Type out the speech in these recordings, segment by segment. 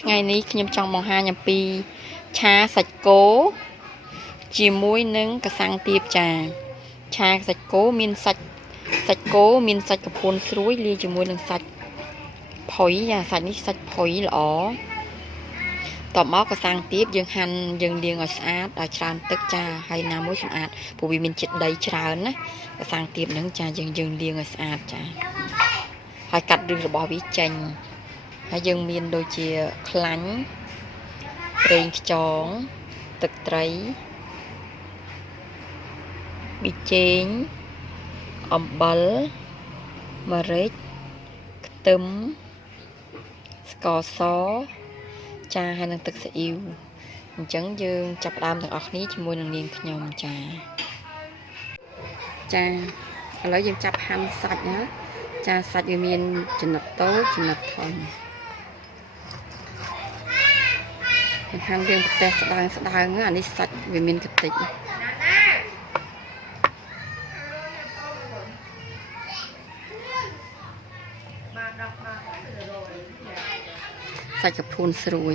ថ្ងៃនេះខ្ញុំចង់បង្ហាញអំពីឆាសាច់គោជាមួយនឹងកាសាំងទាបចាឆាសាច់គោមានសាច់គោមានសាច់កពួនស្រួយលាយជាមួយនឹងសាច់ផុយសាច់នេះសាច់ផុយល្អតបមកកាសាំងទាបយើងហាន់យើងលាងឲ្យស្អាតឲ្យច្រើនទឹកចាហើយណាមួយសម្អាតព្រោះវាមានជាតិដីច្រើនណាកាសាំងទាបហ្នឹងចាយើងលាងឲ្យស្អាតចាហើយកាត់ឫសរបស់វាចេញហើយយើងមានដូចជាខ្លាញ់ប្រេងខ្យងទឹកត្រីប៊ីចេងអំបិលម្រេចខ្ទឹមស្ករសចាហើយនឹងទឹកស៊ីអ៊ីវអញ្ចឹងយើងចាប់ផ្ដើមទាំងអស់គ្នាជាមួយនឹងនាងខ្ញុំចាឥឡូវយើងចាប់ហាន់សាច់ណាចាសាច់វាមានចំណិតតូចចំណិតធំហាន់យើងប្រទេសស្ដើងអានេះសាច់វាមានកតិចសាច់កពួនស្រួយ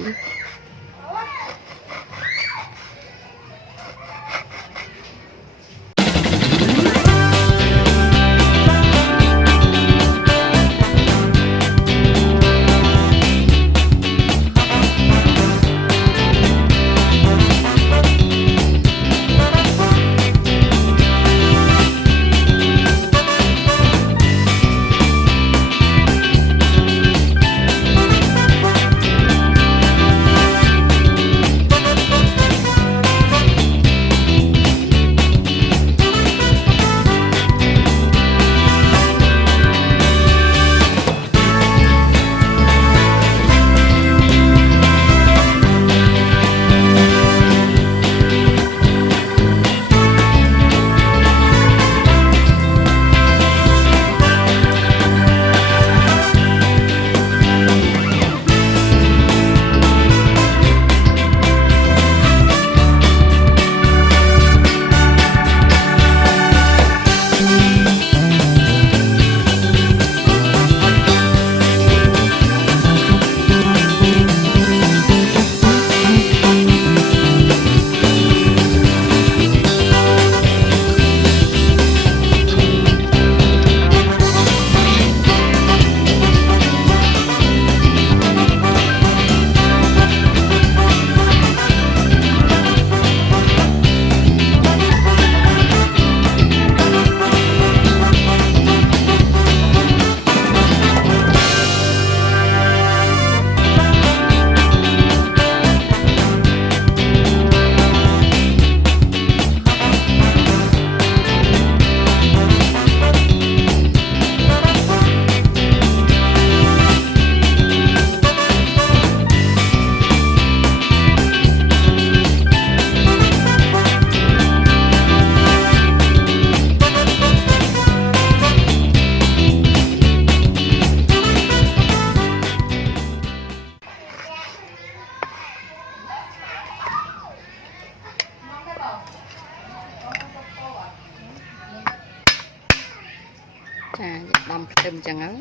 ចាដំខ្ទឹមចឹងហ្នឹង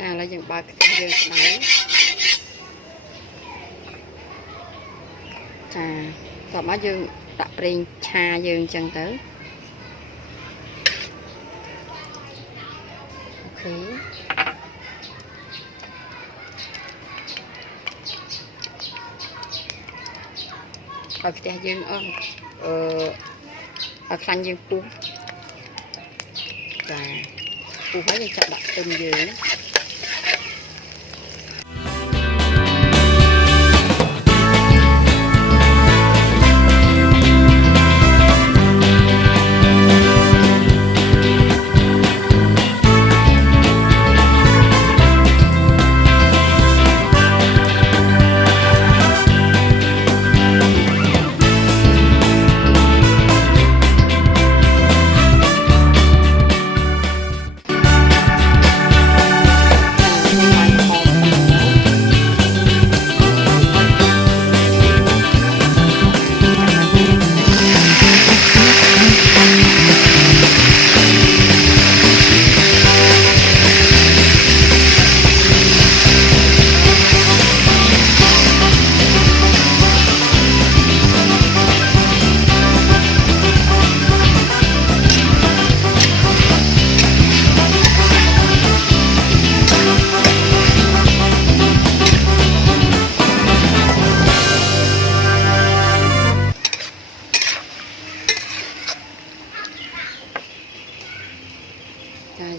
ចាឥឡូវយើងបើកខ្ទះយើងក្តៅចាតោះមកយើងដាក់ប្រេងឆាយើងអញ្ចឹងទៅអូខេ ở cái dương ở khăn dương phu và phu phải chặt đặt tên dương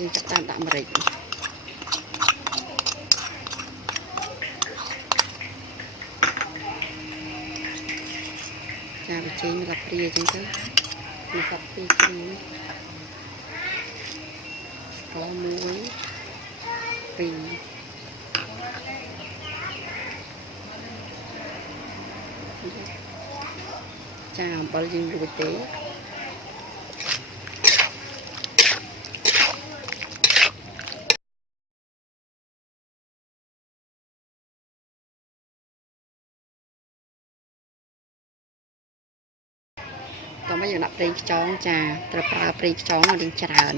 dương chắc tam tạm rịch cha và chế mới gặp ria chẳng chứ mình gặp ria chung có muối ria cha bao dương bùi tếตอนมาอย่างนับปรีจ้องจ่าตระปราปรีจ้องมาดึงจาน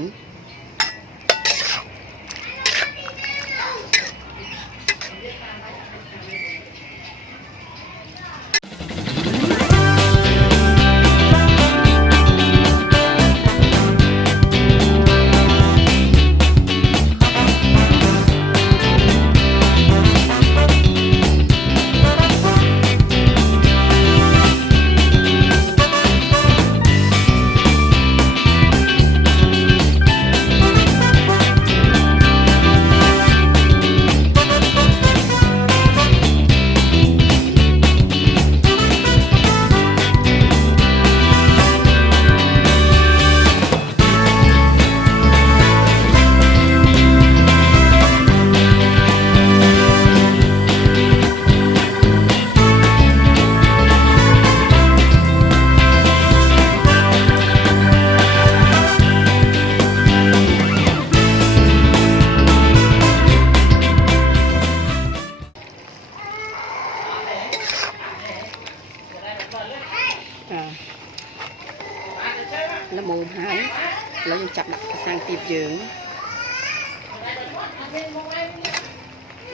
nó mồm háiแล้วยังจับดักกระซังตีบเยื้อง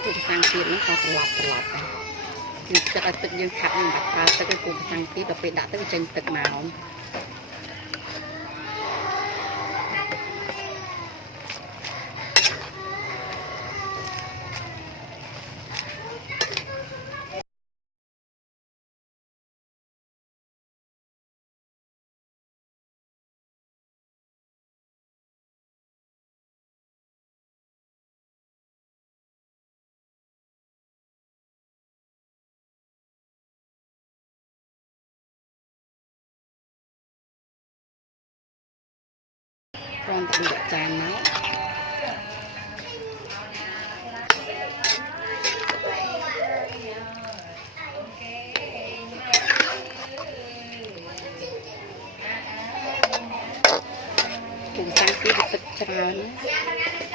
กระซังตีบนั่นก็ตลอดไปจะเอาตึกยังขัดยังดักปลาตึกไอ้กูกระซังตีบเราไปดักตึกเจนตึกหนาวcon tạm được tràn máu cùng sang kia được tràn